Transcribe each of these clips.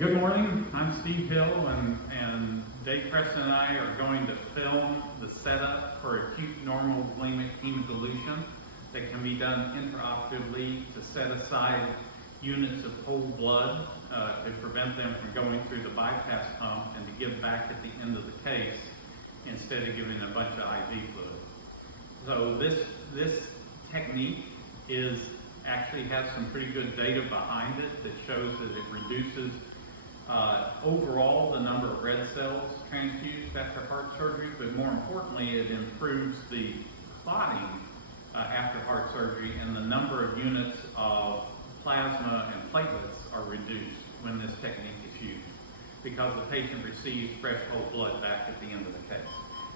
Good morning, I'm Steve Hill, and Dave Preston and I are going to film the setup for acute normovolemic hemodilution that can be done intraoperatively to set aside units of whole blood to prevent them from going through the bypass pump and to give back at the end of the case instead of giving a bunch of IV fluid. So this technique actually has some pretty good data behind it that shows that it reduces overall the number of red cells transfused after heart surgery, but more importantly, it improves the clotting after heart surgery, and the number of units of plasma and platelets are reduced when this technique is used because the patient receives fresh whole blood back at the end of the case.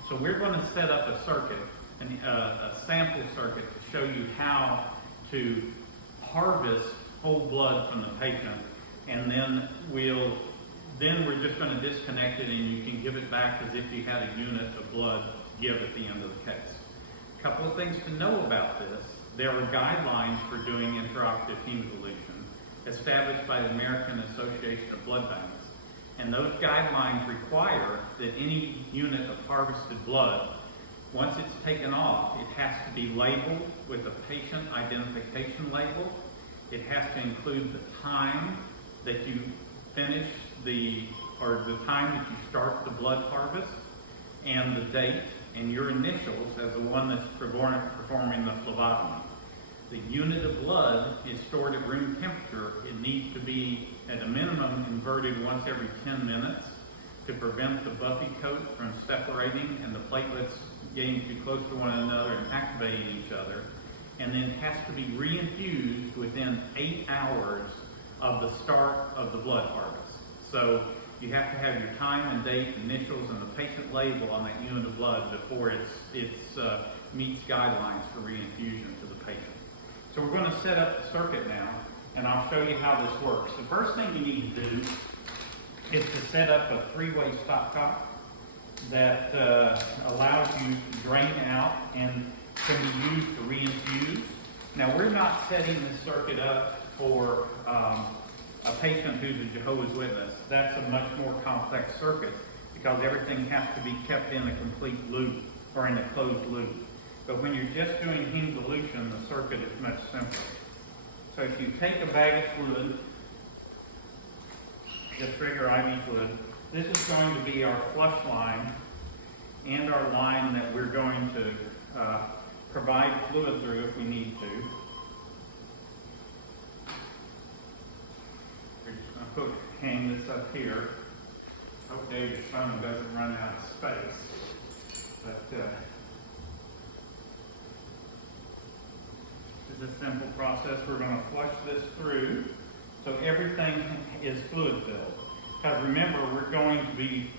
So we're going to set up a circuit, a sample circuit, to show you how to harvest whole blood from the patient, and then we're just going to disconnect it and you can give it back as if you had a unit of blood give at the end of the case. A couple of things to know about this. There are guidelines for doing intraoperative hemodilution established by the American Association of Blood Banks, and those guidelines require that any unit of harvested blood, once it's taken off, it has to be labeled with a patient identification label. It has to include the time that you finish the time that you start the blood harvest, and the date, and your initials as the one that's performing the phlebotomy. The unit of blood is stored at room temperature. It needs to be at a minimum inverted once every 10 minutes to prevent the buffy coat from separating and the platelets getting too close to one another and activating each other. And then it has to be reinfused within 8 hours of the start of the blood harvest. So you have to have your time and date, initials, and the patient label on that unit of blood before it meets guidelines for reinfusion to the patient. So we're going to set up the circuit now, and I'll show you how this works. The first thing you need to do is to set up a three-way stopcock that allows you to drain out and can be used to reinfuse. Now, we're not setting this circuit up for a patient who's a Jehovah's Witness. That's a much more complex circuit because everything has to be kept in a complete loop or in a closed loop. But when you're just doing hemodilution, the circuit is much simpler. So if you take a bag of fluid, just regular IV fluid, this is going to be our flush line and our line that we're going to provide fluid through if we need to. We're just going to hang this up here. Hope David's phone doesn't run out of space. But it's a simple process. We're going to flush this through so everything is fluid filled. Because remember, we're going to be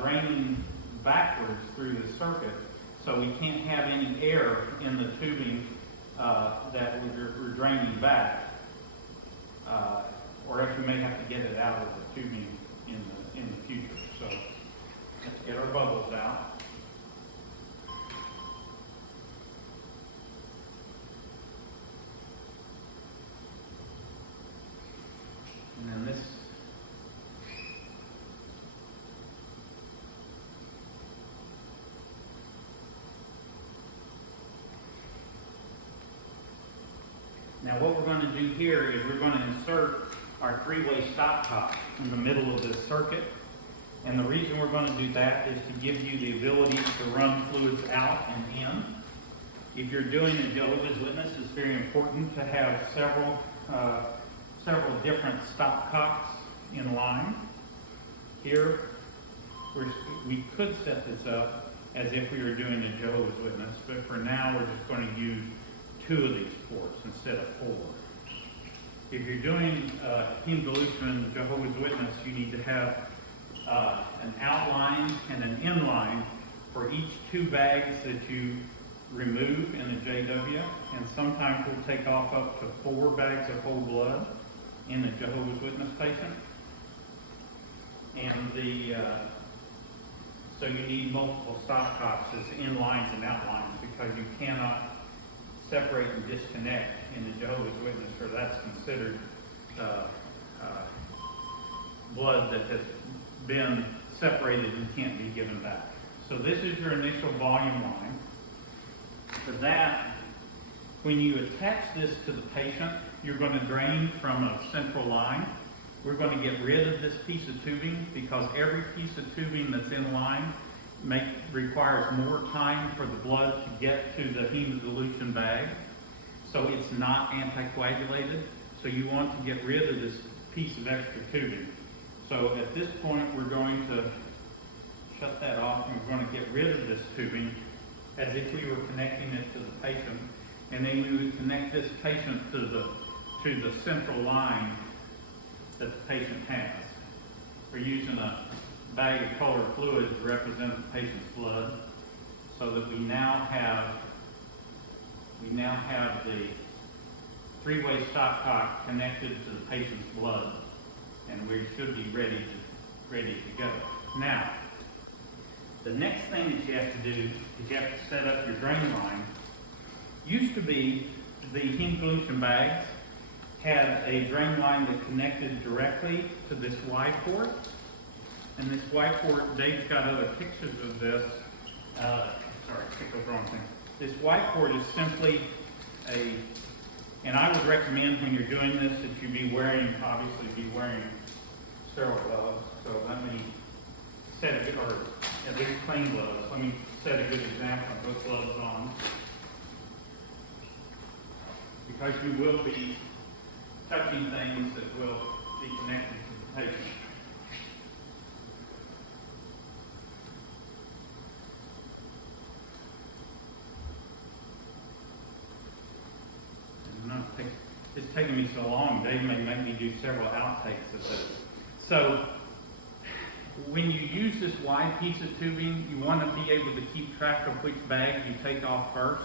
draining backwards through the circuit, so we can't have any air in the tubing that we're draining back, or else we may have to get it out of the tubing in the future. So let's get our bubbles out. And then this Now what we're going to do here is we're going to insert our three-way stopcock in the middle of this circuit. And the reason we're going to do that is to give you the ability to run fluids out and in. If you're doing a Jehovah's Witness, it's very important to have several different stopcocks in line. Here, we could set this up as if we were doing a Jehovah's Witness, but for now we're just going to use 2 of these ports instead of 4. If you're doing hemodilution Jehovah's Witness, you need to have an outline and an inline for each 2 bags that you remove in a JW, and sometimes we'll take off up to 4 bags of whole blood in a Jehovah's Witness patient. And so you need multiple stopcocks as inlines and outlines because you cannot separate and disconnect in the Jehovah's Witness, or that's considered blood that has been separated and can't be given back. So this is your initial volume line. For that, when you attach this to the patient, you're going to drain from a central line. We're going to get rid of this piece of tubing because every piece of tubing that's in line requires more time for the blood to get to the hemodilution bag. So it's not anticoagulated. So you want to get rid of this piece of extra tubing. So at this point, we're going to shut that off and we're going to get rid of this tubing as if we were connecting it to the patient. And then we would connect this patient to the central line that the patient has. We're using a bag of colored fluid to represent the patient's blood, so that we now have the three-way stopcock connected to the patient's blood, and we should be ready to go. Now, the next thing that you have to do is you have to set up your drain line. Used to be the hemodilution bags had a drain line that connected directly to this Y port. And this Y port, Dave's got other pictures of this. Sorry, pick up the wrong thing. This Y port is simply and I would recommend when you're doing this that you obviously be wearing sterile gloves. So let me set a good, or at least clean gloves. Let me set a good example of those gloves on. Because you will be touching things that will be connected to the patient. It's taking me so long. Dave may make me do several outtakes of this. So when you use this wide piece of tubing, you want to be able to keep track of which bag you take off first.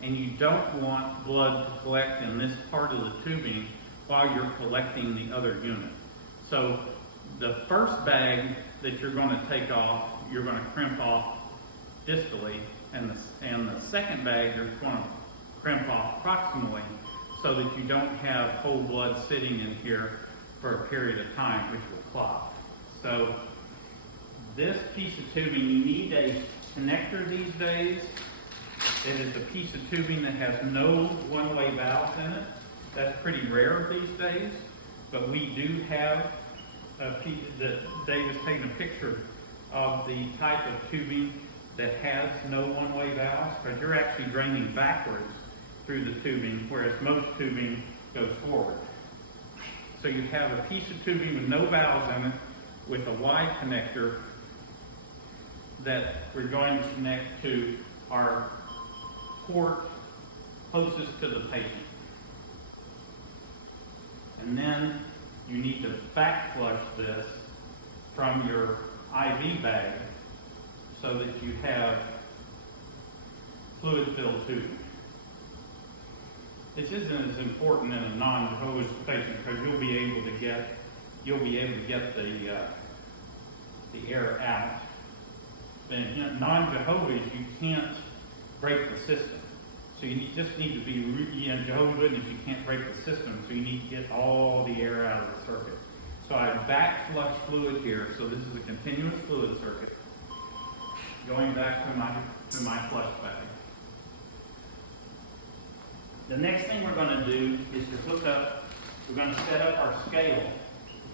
And you don't want blood to collect in this part of the tubing while you're collecting the other unit. So the first bag that you're going to take off, you're going to crimp off distally, and the second bag you're going to crimp off proximally, so that you don't have whole blood sitting in here for a period of time, which will clot. So this piece of tubing, you need a connector these days. It is a piece of tubing that has no one-way valves in it. That's pretty rare these days, but we do have a piece that Dave has taken a picture of the type of tubing that has no one-way valves, because you're actually draining backwards through the tubing, whereas most tubing goes forward. So you have a piece of tubing with no valves in it, with a Y connector that we're going to connect to our port closest to the patient. And then you need to back flush this from your IV bag so that you have fluid-filled tubing. This isn't as important in a non-Jehovah's patient because you'll be able to get the air out. But in non-Jehovah's, you can't break the system. So you just need to be, in Jehovah's Witness, you can't break the system, so you need to get all the air out of the circuit. So I back flush fluid here, so this is a continuous fluid circuit going back to my flush bag. The next thing we're going to do is to we're going to set up our scale,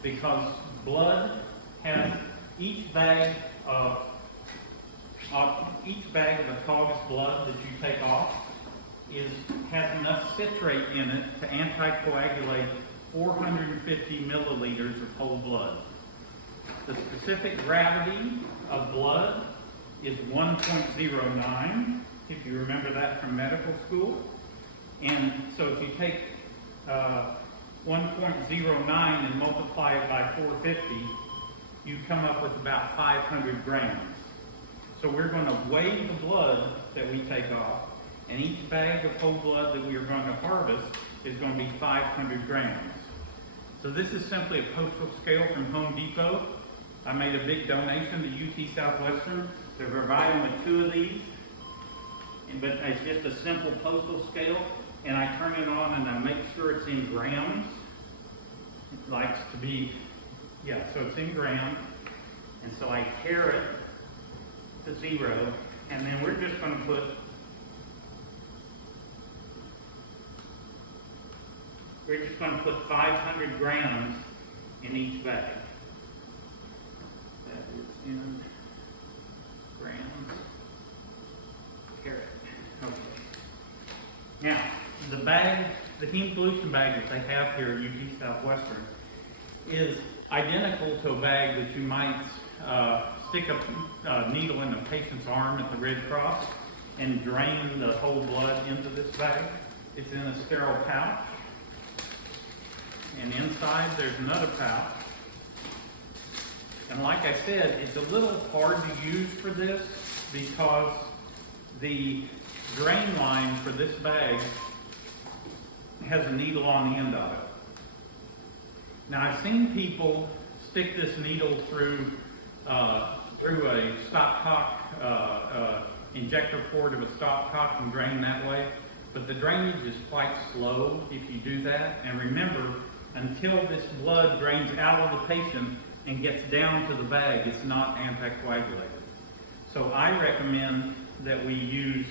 because blood has each bag of autologous blood that you take off has enough citrate in it to anticoagulate 450 milliliters of whole blood. The specific gravity of blood is 1.09, if you remember that from medical school. And so if you take 1.09 and multiply it by 450, you come up with about 500 grams. So we're going to weigh the blood that we take off, and each bag of whole blood that we are going to harvest is going to be 500 grams. So this is simply a postal scale from Home Depot. I made a big donation to UT Southwestern to provide them with 2 of these, but it's just a simple postal scale, and I turn it on and I make sure it's in grams. It likes to be Yeah, so it's in grams, and so I tare it to 0, and then we're just going to put We're just going to put 500 grams in each bag. That is in grams. Carrot. Okay. Now, the bag, the hemodilution bag that they have here at UT Southwestern is identical to a bag that you might stick a needle in a patient's arm at the Red Cross and drain the whole blood into this bag. It's in a sterile pouch. And inside there's another pouch. And like I said, it's a little hard to use for this because the drain line for this bag has a needle on the end of it. Now I've seen people stick this needle through a stopcock injector port of a stopcock and drain that way, but the drainage is quite slow if you do that. And remember, until this blood drains out of the patient and gets down to the bag, it's not anticoagulated. So I recommend that we use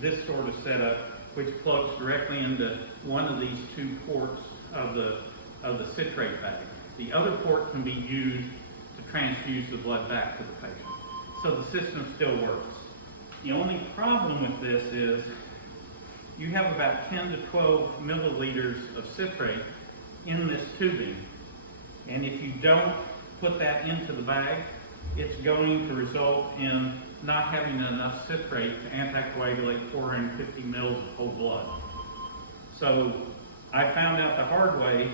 this sort of setup, which plugs directly into one of these 2 ports of the citrate bag. The other port can be used to transfuse the blood back to the patient. So the system still works. The only problem with this is you have about 10 to 12 milliliters of citrate in this tubing. And if you don't put that into the bag, it's going to result in not having enough citrate to anticoagulate 450 mils of whole blood. So I found out the hard way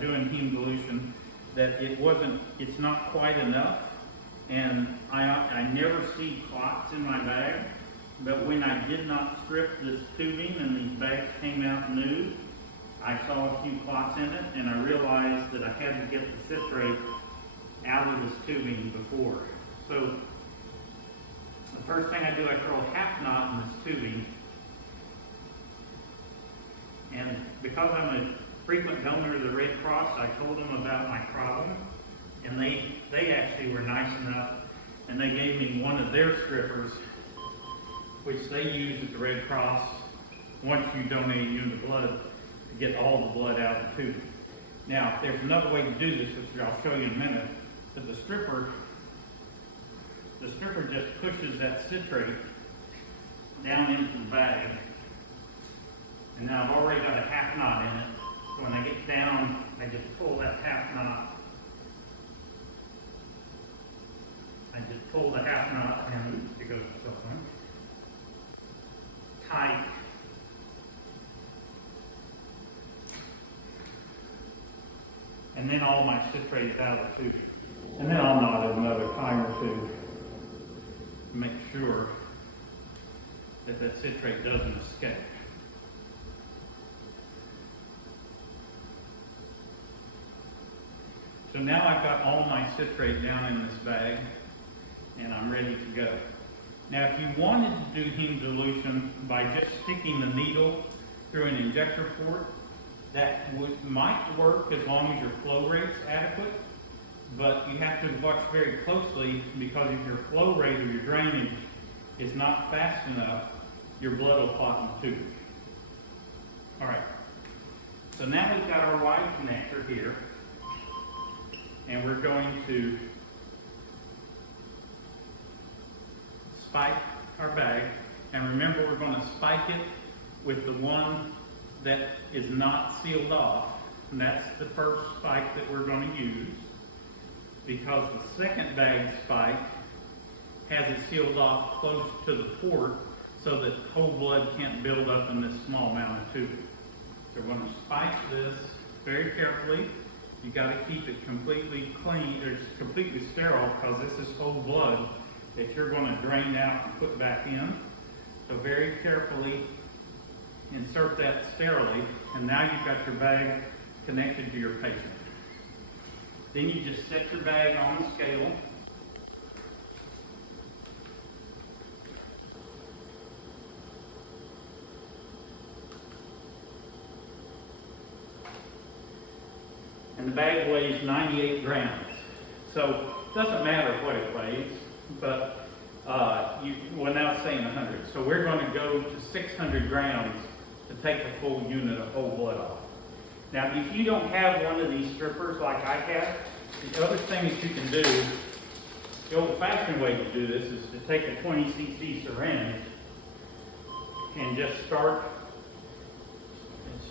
doing hemodilution that it's not quite enough. And I never see clots in my bag. But when I did not strip this tubing and these bags came out new, I saw a few clots in it, and I realized that I had to get the citrate out of this tubing before. So the first thing I do, I throw a half knot in this tubing. And because I'm a frequent donor of the Red Cross, I told them about my problem, and they actually were nice enough, and they gave me one of their strippers, which they use at the Red Cross once you donate a unit of blood to get all the blood out of the tube. Now, there's another way to do this, which I'll show you in a minute, but the stripper just pushes that citrate down into the bag. And now I've already got a half knot in it. So when I get down, I just pull that half knot. I just pull the half knot and it goes something tight. And then all my citrate is out of the tube. And then I'll knot it another time or two to make sure that that citrate doesn't escape. So now I've got all my citrate down in this bag and I'm ready to go. Now if you wanted to do hemodilution by just sticking the needle through an injector port, that might work as long as your flow rate's adequate, but you have to watch very closely because if your flow rate or your drainage is not fast enough, your blood will clot in the tube. All right, so now we've got our wide connector here, and we're going to spike our bag, and remember we're going to spike it with the one that is not sealed off, and that's the first spike that we're going to use, because the second bag spike has it sealed off close to the port so that whole blood can't build up in this small amount of tubing. So we're going to spike this very carefully. You got to keep it completely clean, or completely sterile, because this is whole blood that you're going to drain out and put back in. So very carefully insert that sterilely, and now you've got your bag connected to your patient. Then you just set your bag on the scale. and the bag weighs 98 grams. So it doesn't matter what it weighs, but well, now it's saying 100. So we're going to go to 600 grams to take a full unit of whole blood off. Now, if you don't have one of these strippers like I have, the other thing that you can do, the old-fashioned way to do this is to take a 20 cc syringe and just start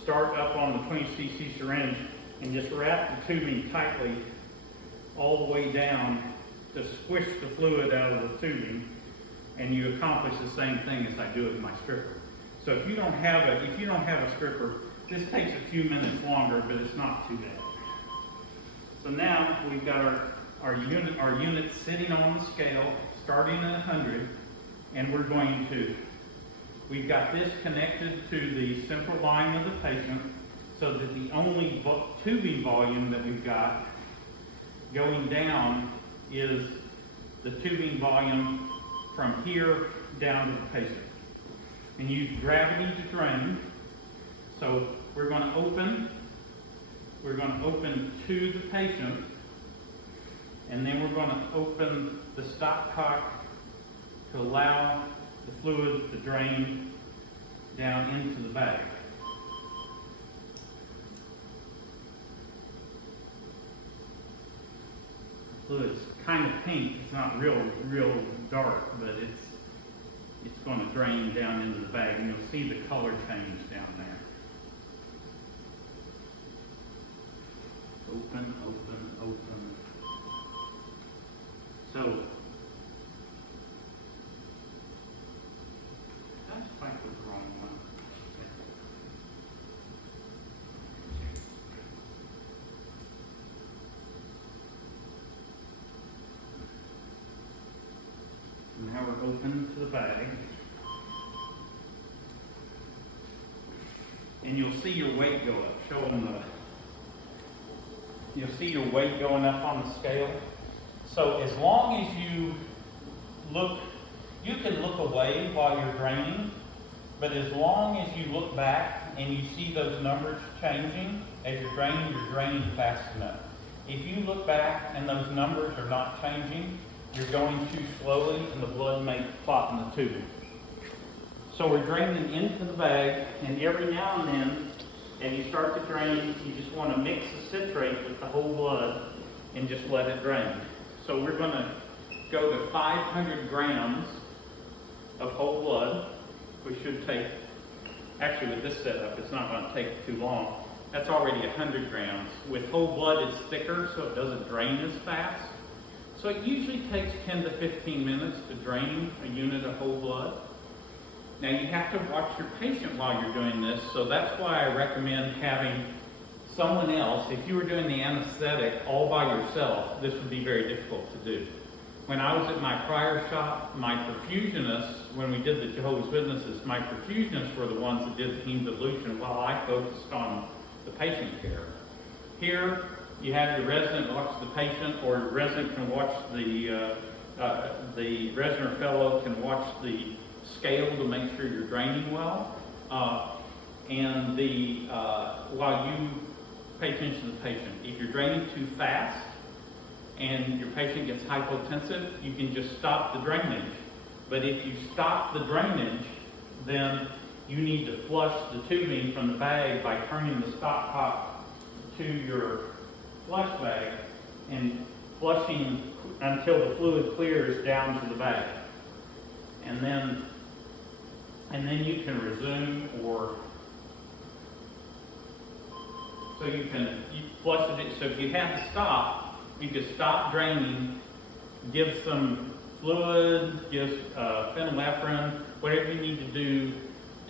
up on the 20 cc syringe and just wrap the tubing tightly all the way down to squish the fluid out of the tubing, and you accomplish the same thing as I do with my stripper. So if you don't have a stripper, this takes a few minutes longer, but it's not too bad. So now we've got our unit sitting on the scale, starting at 100, and we've got this connected to the central line of the patient, so that the only tubing volume that we've got going down is the tubing volume from here down to the patient. And use gravity to drain. So we're going to open to the patient, and then we're going to open the stopcock to allow the fluid to drain down into the bag. The fluid's kind of pink. It's not real dark, but it's going to drain down into the bag, and you'll see the color change down there. Open, open, open. So, that's quite the wrong one. Now we're open to the bag. And you'll see your weight go up. Show them you'll see your weight going up on the scale. So as long as you can look away while you're draining, but as long as you look back and you see those numbers changing as you're draining fast enough. If you look back and those numbers are not changing, you're going too slowly and the blood may clot in the tubing. So we're draining into the bag, and every now and then, as you start to drain, you just want to mix the citrate with the whole blood and just let it drain. So we're going to go to 500 grams of whole blood. We should take, actually with this setup, it's not going to take too long. That's already 100 grams. With whole blood, it's thicker, so it doesn't drain as fast. So it usually takes 10 to 15 minutes to drain a unit of whole blood. Now you have to watch your patient while you're doing this, so that's why I recommend having someone else. If you were doing the anesthetic all by yourself, this would be very difficult to do. When I was at my prior shop, my perfusionists, when we did the Jehovah's Witnesses, my perfusionists were the ones that did the hemodilution while I focused on the patient care. Here, you have your resident watch the patient, or your resident can watch the resident or fellow can watch the scale to make sure you're draining well, and while you pay attention to the patient. If you're draining too fast and your patient gets hypotensive, you can just stop the drainage. But if you stop the drainage, then you need to flush the tubing from the bag by turning the stopcock to your flush bag and flushing until the fluid clears down to the bag. And then you can resume, or so you flush it. So if you have to stop, you can stop draining, give some fluid, give phenylephrine, whatever you need to do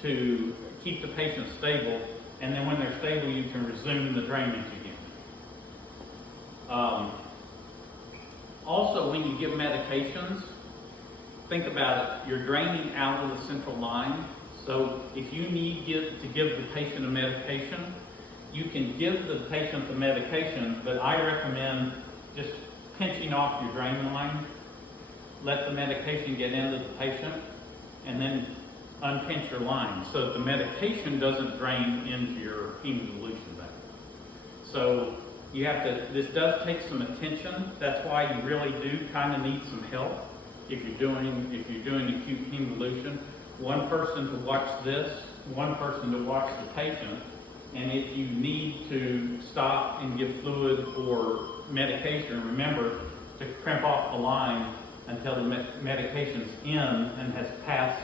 to keep the patient stable, and then when they're stable, you can resume the drainage again. Also, when you give medications, think about it. You're draining out of the central line. So if you need to give the patient a medication, you can give the patient the medication, but I recommend just pinching off your drain line, let the medication get into the patient, and then unpinch your line so that the medication doesn't drain into your hemodilution bag. So this does take some attention. That's why you really do kind of need some help if you're doing acute hemodilution. One person to watch this, one person to watch the patient, and if you need to stop and give fluid or medication, remember to crimp off the line until the medication's in and has passed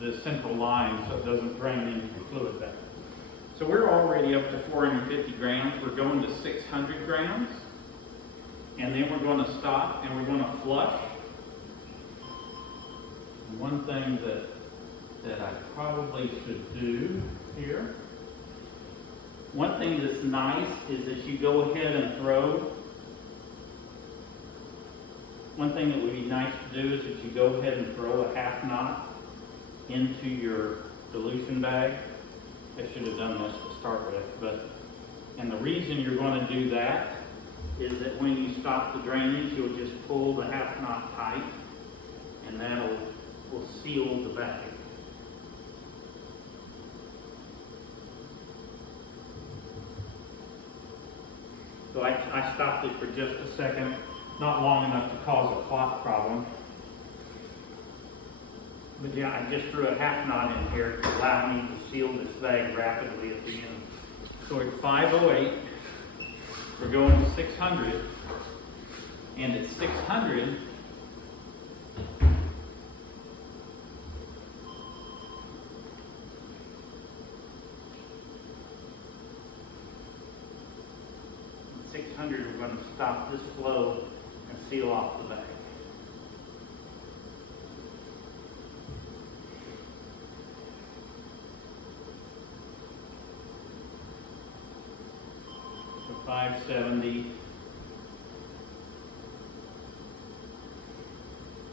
the central line so it doesn't drain into the fluid bag. So we're already up to 450 grams. We're going to 600 grams. And then we're going to stop and we're going to flush. One thing that I probably should do here. One thing that's nice is that you go ahead and throw. One thing that would be nice to do is that you go ahead and throw a half knot into your dilution bag. I should have done this to start with, and the reason you're going to do that is that when you stop the drainage, you'll just pull the half knot tight, and that will seal the bag. So I stopped it for just a second, not long enough to cause a clot problem. But yeah, I just threw a half knot in here to allow me to seal this bag rapidly at the end. So at 508, we're going to 600, and at 600, we're going to stop this flow and seal off the bag. So 570.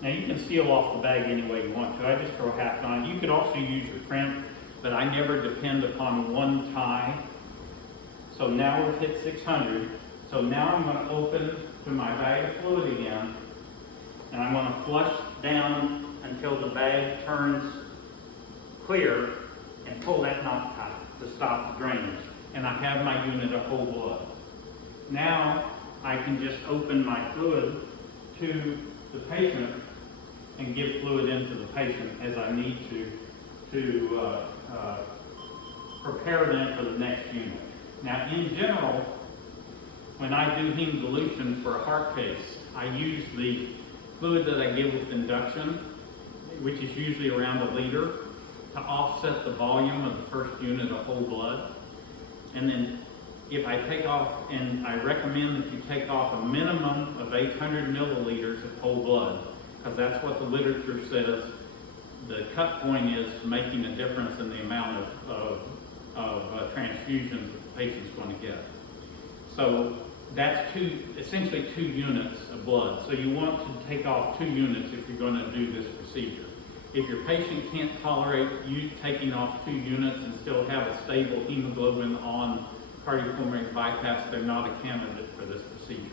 Now you can seal off the bag any way you want to. I just throw a half knot. You could also use your crimp, but I never depend upon one tie. So now we've hit 600. So now I'm going to open to my bag of fluid again, and I'm going to flush down until the bag turns clear and pull that knot tight to stop the drainage. And I have my unit of whole blood. Now I can just open my fluid to the patient and give fluid into the patient as I need to prepare them for the next unit. Now in general, when I do hemodilution for a heart case, I use the fluid that I give with induction, which is usually around 1 liter, to offset the volume of the first unit of whole blood. And then if I take off, and I recommend that you take off a minimum of 800 milliliters of whole blood, because that's what the literature says the cut point is to making a difference in the amount of transfusions that the patient's going to get. So that's essentially 2 units of blood. So you want to take off 2 units if you're going to do this procedure. If your patient can't tolerate you taking off 2 units and still have a stable hemoglobin on cardiopulmonary bypass, they're not a candidate for this procedure.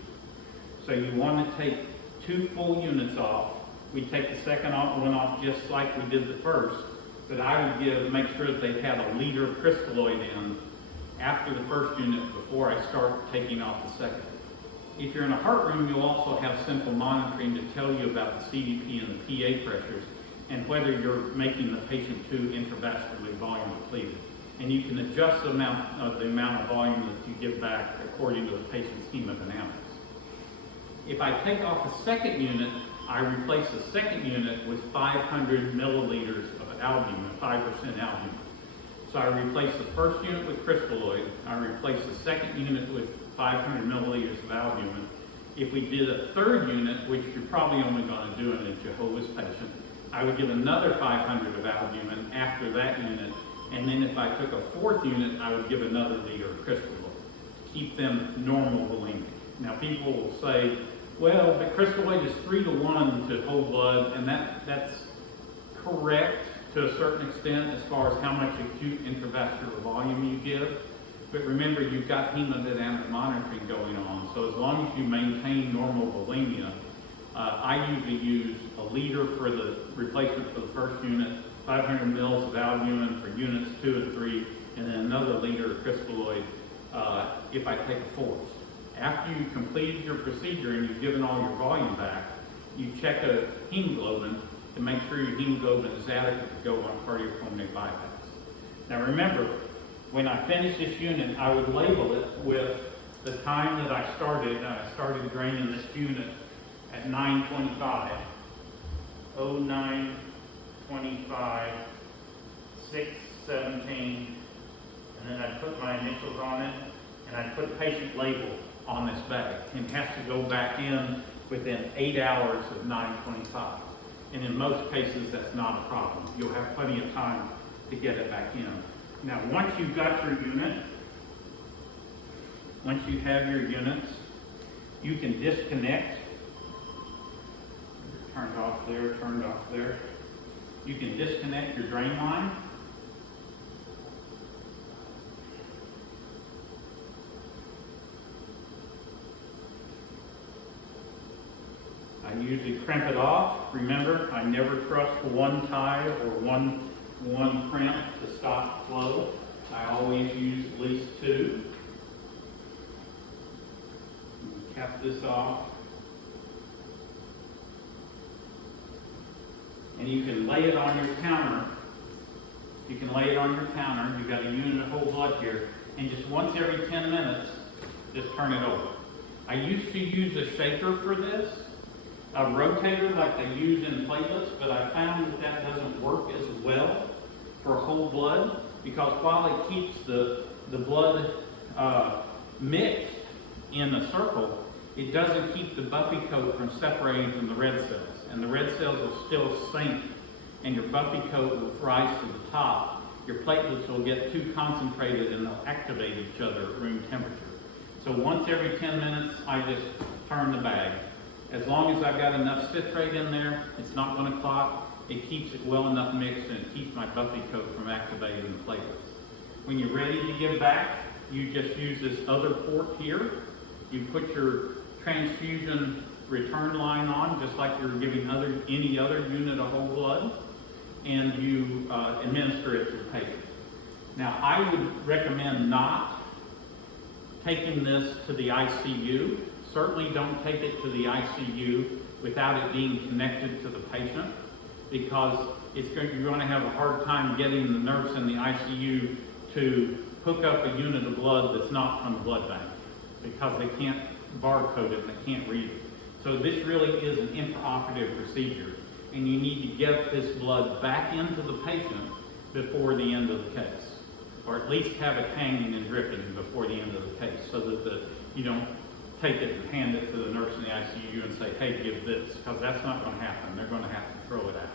So you want to take 2 full units off. We take the second one off just like we did the first, but I would make sure that they had 1 liter of crystalloid in after the first unit before I start taking off the second. If you're in a heart room, you'll also have simple monitoring to tell you about the CDP and the PA pressures and whether you're making the patient too intravascularly volume depleted. And you can adjust the amount of volume that you give back according to the patient's hemodynamics. If I take off a second unit, I replace the second unit with 500 milliliters of albumin, 5% albumin. So I replace the first unit with crystalloid. I replace the second unit with 500 milliliters of albumin. If we did a third unit, which you're probably only going to do in a Jehovah's patient, I would give another 500 of albumin after that unit. And then if I took a fourth unit, I would give another liter of crystalloid to keep them normovolemic. Now people will say, well, the crystalloid is 3 to 1 to whole blood, and that's correct to a certain extent as far as how much acute intravascular volume you give. But remember, you've got hemodynamic monitoring going on. So as long as you maintain normal volemia, I usually use 1 liter for the replacement for the first unit, 500 mils of albumin for units 2 and 3, and then another liter of crystalloid if I take a force. After you've completed your procedure and you've given all your volume back, you check a hemoglobin to make sure your hemoglobin is adequate to go on cardiopulmonary bypass. Now remember, when I finish this unit, I would label it with the time that I started. I started draining this unit at 9:25, 09:25, 6:17, and then I put my initials on it, and I put patient label on this bag. It has to go back in within 8 hours of 9:25. And in most cases, that's not a problem. You'll have plenty of time to get it back in. Now, once you've got your unit, once you have your units, you can disconnect. Turned off there, turned off there. You can disconnect your drain line. I usually crimp it off. Remember, I never trust one tie or one crimp to stop flow. I always use at least two. Cap this off. And you can lay it on your counter. You can lay it on your counter. You've got a unit of whole blood here. And just once every 10 minutes, just turn it over. I used to use a shaker for this, a rotator like they use in platelets, but I found that that doesn't work as well for whole blood, because while it keeps the blood mixed in a circle, it doesn't keep the buffy coat from separating from the red cells. And the red cells will still sink, and your buffy coat will rise to the top. Your platelets will get too concentrated and they'll activate each other at room temperature. So once every 10 minutes, I just turn the bag. As long as I've got enough citrate in there, it's not going to clot. It keeps it well enough mixed, and it keeps my buffy coat from activating the platelets. When you're ready to give back, you just use this other port here. You put your transfusion return line on, just like you're giving any other unit of whole blood, and you administer it to the patient. Now, I would recommend not taking this to the ICU. Certainly don't take it to the ICU without it being connected to the patient, because you're going to have a hard time getting the nurse in the ICU to hook up a unit of blood that's not from the blood bank, because they can't barcode it and they can't read it. So this really is an intraoperative procedure, and you need to get this blood back into the patient before the end of the case, or at least have it hanging and dripping before the end of the case, so that you don't take it and hand it to the nurse in the ICU and say, hey, give this, because that's not going to happen. They're going to have to throw it out.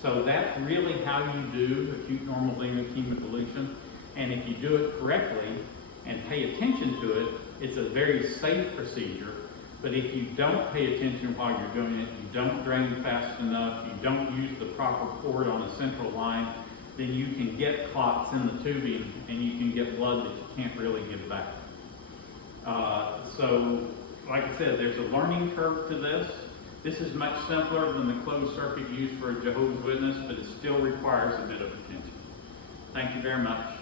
So that's really how you do acute normovolemic hemodilution, and if you do it correctly and pay attention to it, it's a very safe procedure. But if you don't pay attention while you're doing it, you don't drain fast enough, you don't use the proper port on a central line, then you can get clots in the tubing and you can get blood that you can't really give back. So, like I said, there's a learning curve to this. This is much simpler than the closed circuit used for a Jehovah's Witness, but it still requires a bit of attention. Thank you very much.